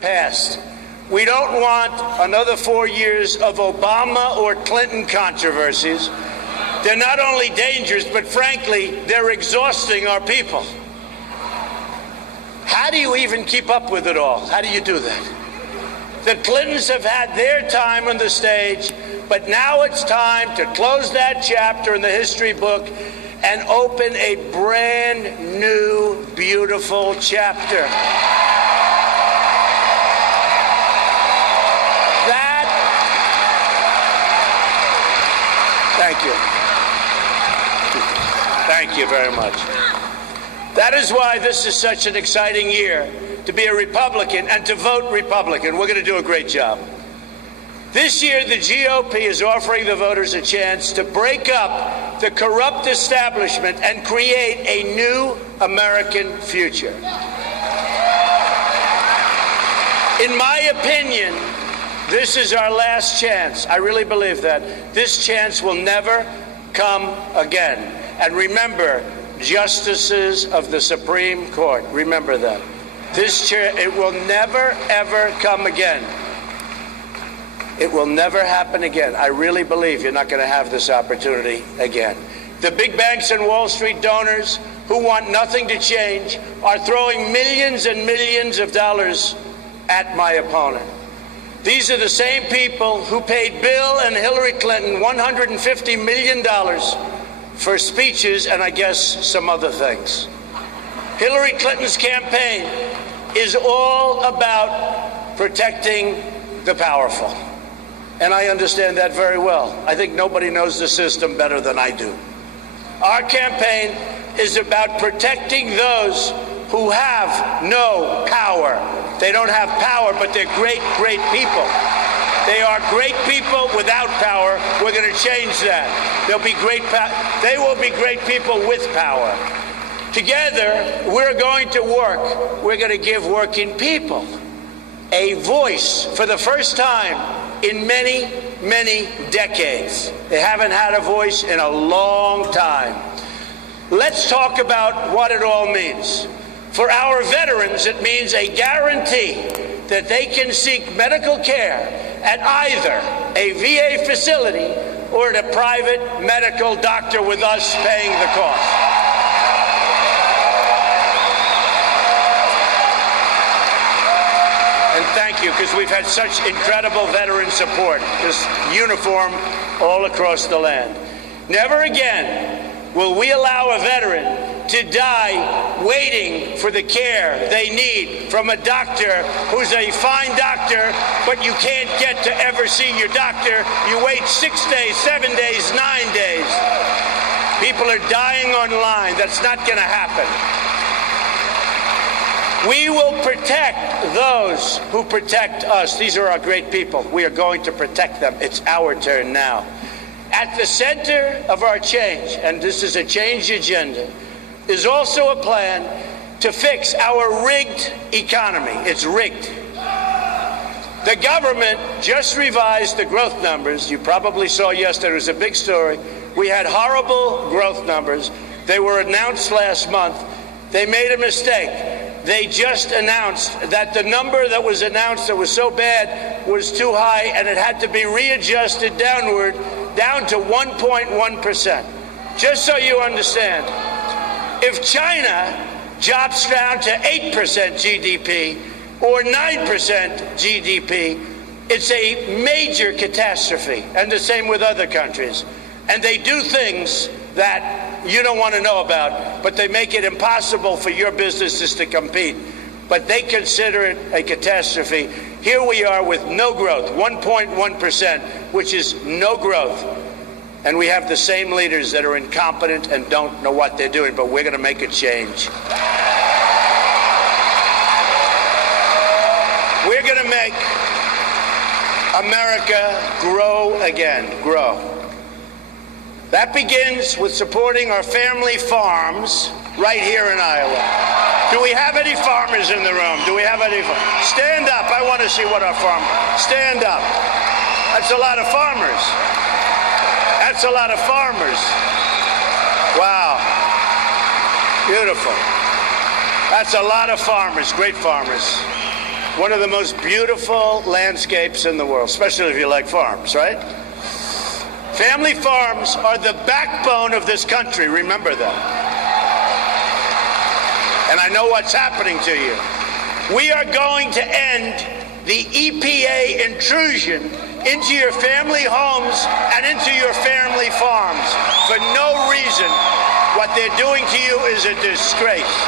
past. We don't want another 4 years of Obama or Clinton controversies. They're not only dangerous, but frankly, they're exhausting our people. How do you even keep up with it all? How do you do that? The Clintons have had their time on the stage, but now it's time to close that chapter in the history book and open a brand new, beautiful chapter. Thank you. Thank you very much. That is why this is such an exciting year to be a Republican and to vote Republican. We're going to do a great job. This year, the GOP is offering the voters a chance to break up the corrupt establishment and create a new American future. In my opinion, this is our last chance. I really believe that. This chance will never come again. And remember, justices of the Supreme Court, remember that. It will never, ever come again. It will never happen again. I really believe you're not going to have this opportunity again. The big banks and Wall Street donors who want nothing to change are throwing millions and millions of dollars at my opponent. These are the same people who paid Bill and Hillary Clinton $150 million for speeches and I guess some other things. Hillary Clinton's campaign is all about protecting the powerful. And I understand that very well. I think nobody knows the system better than I do. Our campaign is about protecting those who have no power. They don't have power, but they're great, great people. They are great people without power. We're going to change that. They will be great people with power. Together, we're going to work. We're going to give working people a voice for the first time in many, many decades. They haven't had a voice in a long time. Let's talk about what it all means. For our veterans, it means a guarantee that they can seek medical care at either a VA facility or at a private medical doctor with us paying the cost. And thank you, because we've had such incredible veteran support, just uniform all across the land. Never again will we allow a veteran to die waiting for the care they need from a doctor who's a fine doctor, but you can't get to ever see your doctor. You wait 6 days, 7 days, 9 days. People are dying online. That's not going to happen. We will protect those who protect us. These are our great people. We are going to protect them. It's our turn now. At the center of our change, and this is a change agenda, is also a plan to fix our rigged economy. It's rigged. The government just revised the growth numbers. You probably saw yesterday, it was a big story. We had horrible growth numbers. They were announced last month. They made a mistake. They just announced that the number that was announced that was so bad was too high, and it had to be readjusted downward, down to 1.1%. Just so you understand, if China drops down to 8% GDP or 9% GDP, it's a major catastrophe, and the same with other countries. And they do things that you don't want to know about, but they make it impossible for your businesses to compete. But they consider it a catastrophe. Here we are with no growth, 1.1%, which is no growth. And we have the same leaders that are incompetent and don't know what they're doing, but we're going to make a change. We're going to make America grow again, grow. That begins with supporting our family farms right here in Iowa. Do we have any farmers in the room? Do we have any? Stand up. I want to see what our farmers. Stand up. That's a lot of farmers. That's a lot of farmers. Wow. Beautiful. That's a lot of farmers, great farmers. one of the most beautiful landscapes in the world, especially if you like farms, right? Family farms are the backbone of this country. Remember that. And I know what's happening to you. We are going to end the EPA intrusion into your family homes and into your family farms for no reason. What they're doing to you is a disgrace.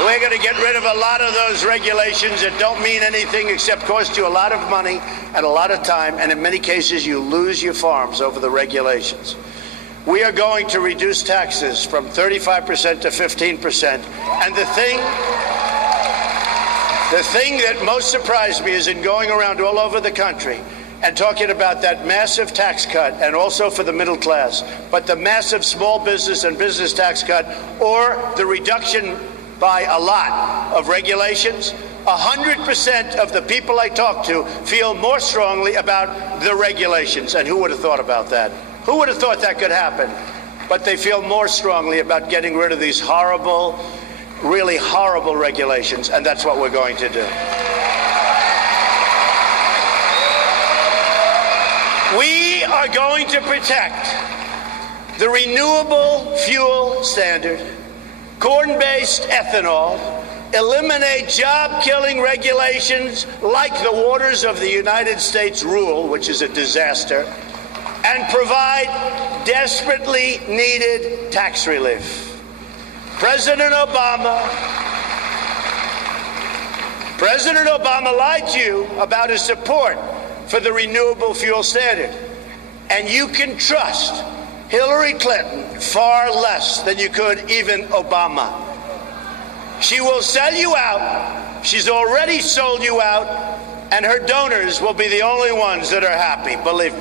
We're going to get rid of a lot of those regulations that don't mean anything except cost you a lot of money and a lot of time, and in many cases you lose your farms over the regulations. We are going to reduce taxes from 35% to 15%, and the thing that most surprised me is in going around all over the country and talking about that massive tax cut, and also for the middle class, but the massive small business and business tax cut, or the reduction by a lot of regulations, 100% of the people I talk to feel more strongly about the regulations. And who would have thought about that? Who would have thought that could happen? But they feel more strongly about getting rid of these horrible, really horrible regulations, and that's what we're going to do. We are going to protect the renewable fuel standard, corn-based ethanol, eliminate job-killing regulations like the Waters of the United States rule, which is a disaster, and provide desperately needed tax relief. President Obama lied to you about his support for the renewable fuel standard, and you can trust Hillary Clinton far less than you could even Obama. She will sell you out. She's already sold you out, and her donors will be the only ones that are happy, believe me.